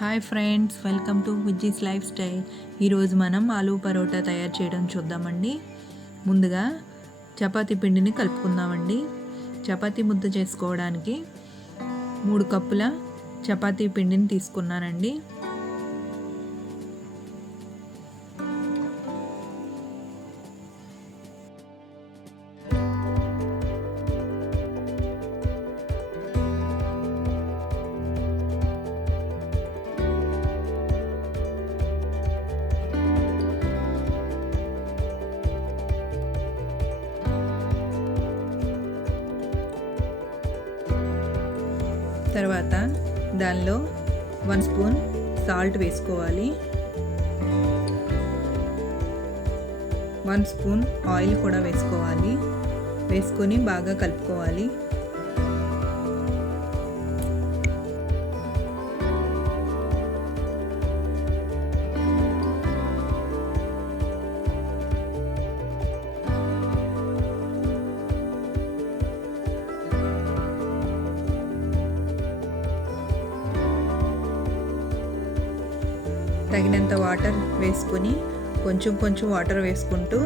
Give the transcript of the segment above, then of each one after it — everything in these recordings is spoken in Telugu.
Hi friends, welcome to Vijji's lifestyle. ఈరోజు మనం ఆలూ పరోటా తయారు చేయడం చూద్దామండి. ముందుగా చపాతీ పిండిని కలుపుకుందామండి. చపాతీ ముద్ద చేసుకోవడానికి 3 కప్పుల చపాతీ పిండిని తీసుకున్నానండి. తర్వాత దానిలో 1 స్పూన్ సాల్ట్ వేసుకోవాలి. 1 స్పూన్ ఆయిల్ కూడా వేసుకోవాలి. వేసుకొని బాగా కలుపుకోవాలి. తగినంత వాటర్ వేసుకొని కొంచెం వాటర్ వేసుకుంటూ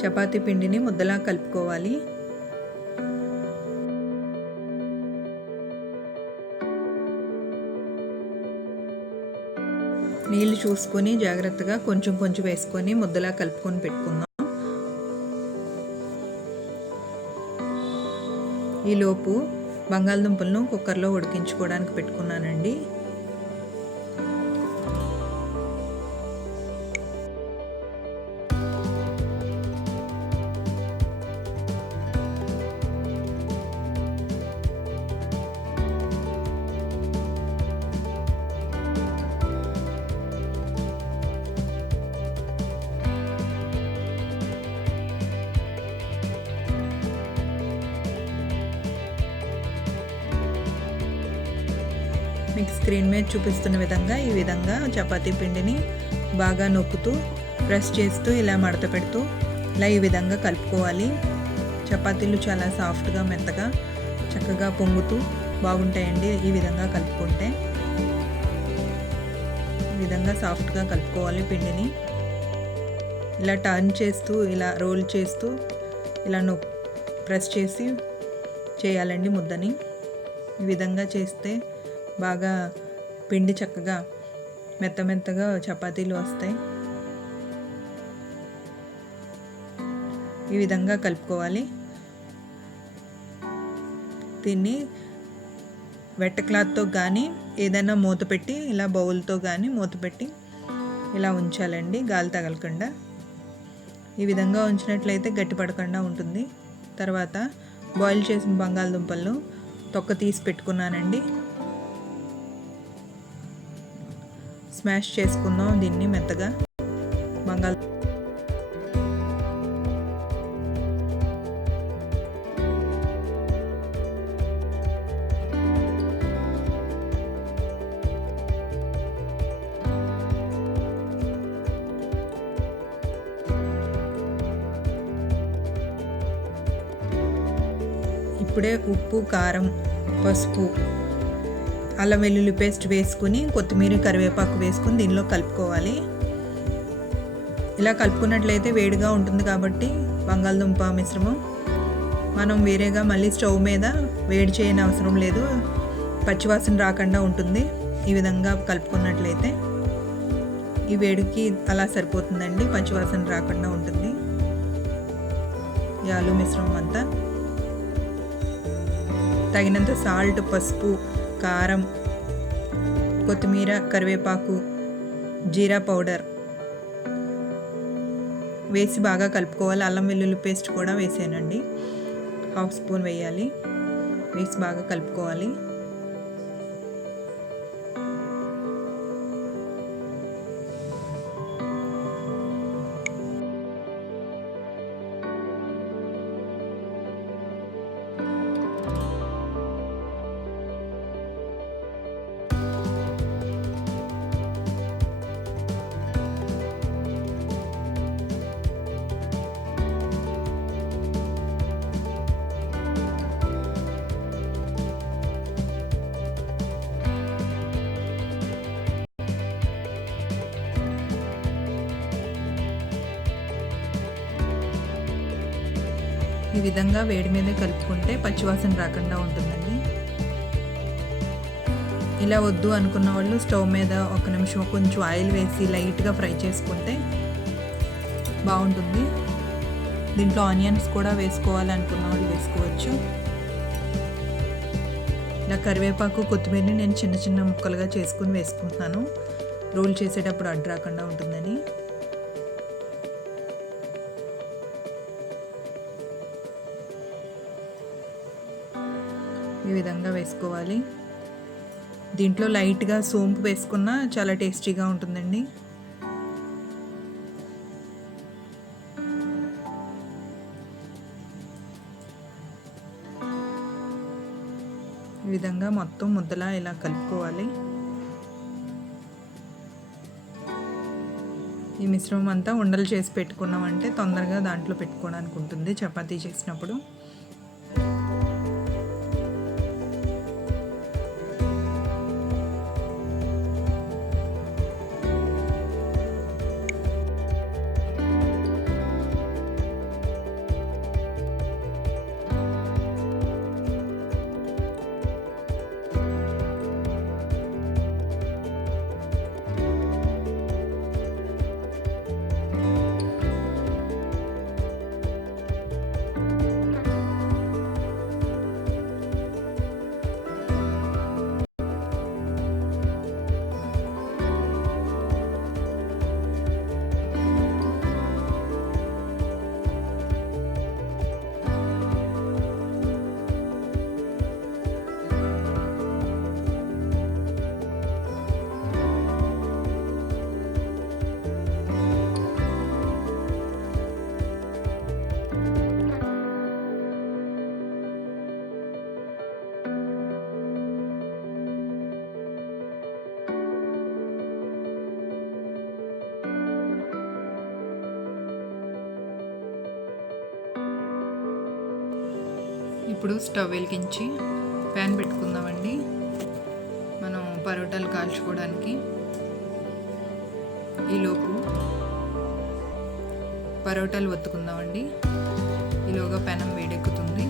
చపాతీ పిండిని ముద్దలా కలుపుకోవాలి. నీళ్ళు చూసుకొని జాగ్రత్తగా కొంచెం వేసుకొని ముద్దలా కలుపుకొని పెట్టుకుందాం. ఈలోపు బంగాళదుంపలను కుక్కర్లో ఉడికించుకోవడానికి పెట్టుకున్నానండి. మీకు స్క్రీన్ మీద చూపిస్తున్న విధంగా ఈ విధంగా చపాతీ పిండిని బాగా నొక్కుతూ ప్రెస్ చేస్తూ ఇలా మడత పెడుతూ ఇలా ఈ విధంగా కలుపుకోవాలి. చపాతీలు చాలా సాఫ్ట్గా మెత్తగా చక్కగా పొంగుతూ బాగుంటాయండి. ఈ విధంగా కలుపుకుంటే ఈ విధంగా సాఫ్ట్గా కలుపుకోవాలి. పిండిని ఇలా టర్న్ చేస్తూ ఇలా రోల్ చేస్తూ ఇలా ప్రెస్ చేసి చేయాలండి ముద్దని. ఈ విధంగా చేస్తే బాగా పిండి చక్కగా మెత్తగా చపాతీలు వస్తాయి. ఈ విధంగా కలుపుకోవాలి. దీన్ని వెట్ క్లాత్తో కానీ ఏదైనా మూత పెట్టి ఇలా బౌల్తో కానీ మూత పెట్టి ఇలా ఉంచాలండి, గాలి తగలకుండా. ఈ విధంగా ఉంచినట్లయితే గట్టిపడకుండా ఉంటుంది. తర్వాత బాయిల్ చేసిన బంగాళదుంపలను తొక్క తీసి పెట్టుకున్నానండి. స్మాష్ చేసుకుందాం దీన్ని మెత్తగా. ఇప్పుడే ఉప్పు, కారం, పసుపు, అల్లం వెల్లుల్లి పేస్ట్ వేసుకుని కొత్తిమీర, కరివేపాకు వేసుకుని దీనిలో కలుపుకోవాలి. ఇలా కలుపుకున్నట్లయితే వేడిగా ఉంటుంది కాబట్టి బంగాళదుంప మిశ్రమం మనం వేరేగా మళ్ళీ స్టవ్ మీద వేడి చేయని అవసరం లేదు. పచ్చివాసన రాకుండా ఉంటుంది. ఈ విధంగా కలుపుకున్నట్లయితే ఈ వేడికి అలా సరిపోతుందండి, పచ్చివాసన రాకుండా ఉంటుంది. ఈ ఆలు మిశ్రమం అంతా తగినంత సాల్ట్, పసుపు, కారం, కొత్తిమీర, కరివేపాకు, జీరా పౌడర్ వేసి బాగా కలుపుకోవాలి. అల్లం వెల్లుల్లి పేస్ట్ కూడా వేసానండి, 1/2 స్పూన్ వేయాలి. వేసి బాగా కలుపుకోవాలి. ఈ విధంగా వేడి మీదే కలుపుకుంటే పచ్చివాసన రాకుండా ఉంటుందండి. ఇలా వద్దు అనుకున్న వాళ్ళు స్టవ్ మీద ఒక నిమిషం కొంచెం ఆయిల్ వేసి లైట్గా ఫ్రై చేసుకుంటే బాగుంటుంది. దీంట్లో ఆనియన్స్ కూడా వేసుకోవాలనుకున్న వాళ్ళు వేసుకోవచ్చు. ఇలా కరివేపాకు కొత్తిమీరని నేను చిన్న చిన్న ముక్కలుగా చేసుకుని వేసుకుంటున్నాను, రోల్ చేసేటప్పుడు అడ్డు రాకుండా ఉంటుందని. ఈ విధంగా వేసుకోవాలి. దీంట్లో లైట్గా సోంపు వేసుకున్నా చాలా టేస్టీగా ఉంటుందండి. ఈ విధంగా మొత్తం ముద్దలా ఇలా కలుపుకోవాలి. ఈ మిశ్రమం అంతా ఉండలు చేసి పెట్టుకున్నామంటే తొందరగా దాంట్లో పెట్టుకోవడానికి ఉంటుంది చపాతీ చేసినప్పుడు. ఇప్పుడు స్టవ్ వెలిగించి ప్యాన్ పెట్టుకుందామండి మనం పరోటాలు కాల్చుకోవడానికి. ఈలోపు పరోటాలు ఒత్తుకుందామండి. ఈలోగా పెనం వేడెక్కుతుంది.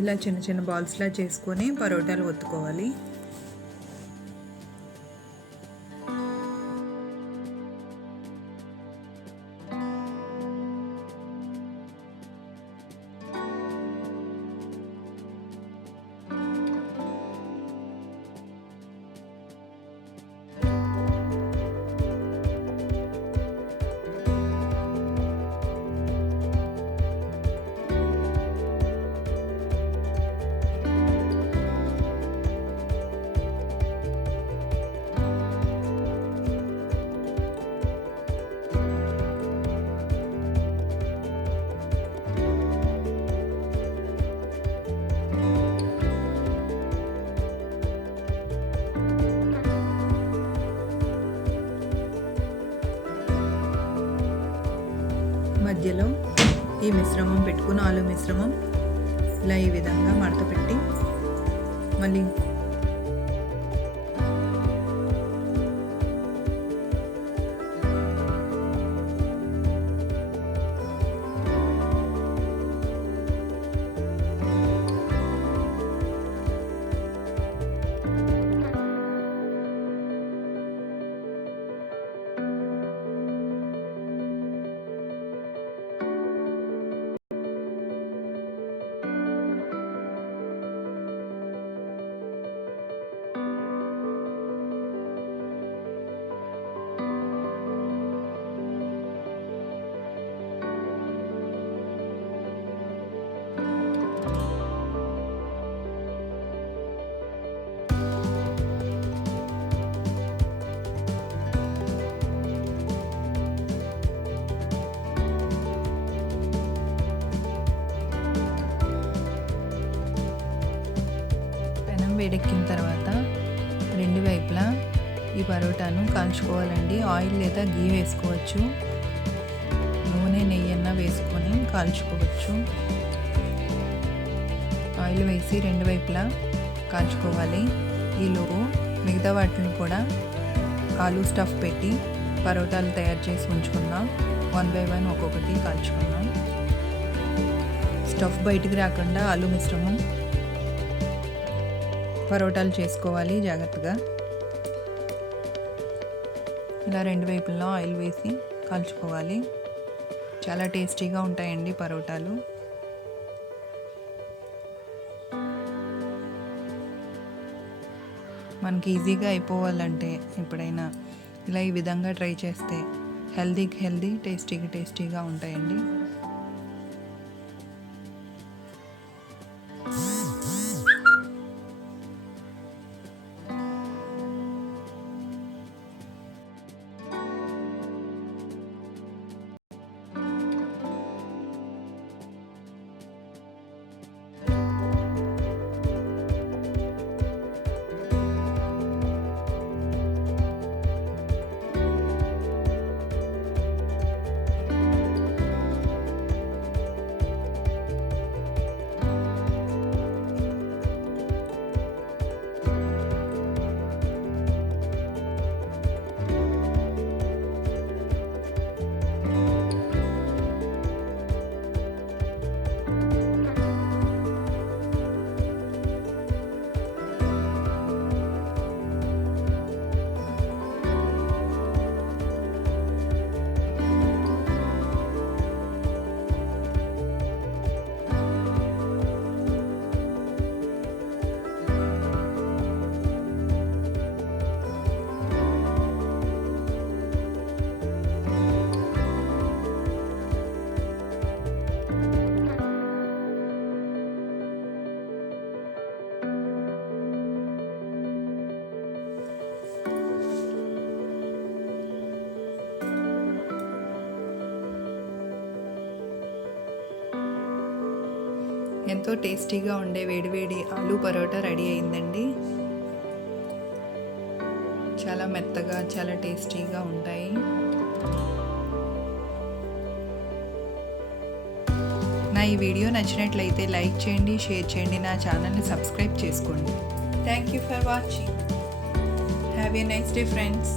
ఇలా చిన్న చిన్న బాల్స్లా చేసుకొని పరోటాలు ఒత్తుకోవాలి. మధ్యలో ఈ మిశ్రమం పెట్టుకుని ఆలు మిశ్రమం ఇలా ఈ విధంగా మడత పెట్టి మళ్ళీ వేడెక్కిన తర్వాత రెండు వైపులా ఈ పరోటాను కాల్చుకోవాలండి. ఆయిల్ లేదా గీ వేసుకోవచ్చు, నూనె నెయ్యన్నా వేసుకొని కాల్చుకోవచ్చు. ఆయిల్ వేసి రెండు వైపులా కాల్చుకోవాలి. ఈలోపు మిగతా వాటిని కూడా ఆలూ స్టఫ్ పెట్టి పరోటాలు తయారు చేసి ఉంచుకుందాం. 1 by 1 ఒక్కొక్కటి కాల్చుకుందాం. స్టఫ్ బయటికి రాకుండా ఆలూ మిశ్రమం పరోటాలు చేసుకోవాలి జాగ్రత్తగా. ఇలా రెండు వైపుల్లో ఆయిల్ వేసి కాల్చుకోవాలి. చాలా టేస్టీగా ఉంటాయండి పరోటాలు. మనకి ఈజీగా అయిపోవాలంటే ఎప్పుడైనా ఇలా ఈ విధంగా ట్రై చేస్తే హెల్దీ టేస్టీగా ఉంటాయండి. ఎంతో టేస్టీగా ఉండే వేడివేడి ఆలూ పరోటా రెడీ అయిందండి. చాలా మెత్తగా చాలా టేస్టీగా ఉంటాయి. నా ఈ వీడియో నచ్చినట్లయితే లైక్ చేయండి, షేర్ చేయండి, నా ఛానల్ని సబ్స్క్రైబ్ చేసుకోండి. Thank you for watching. Have a nice day friends.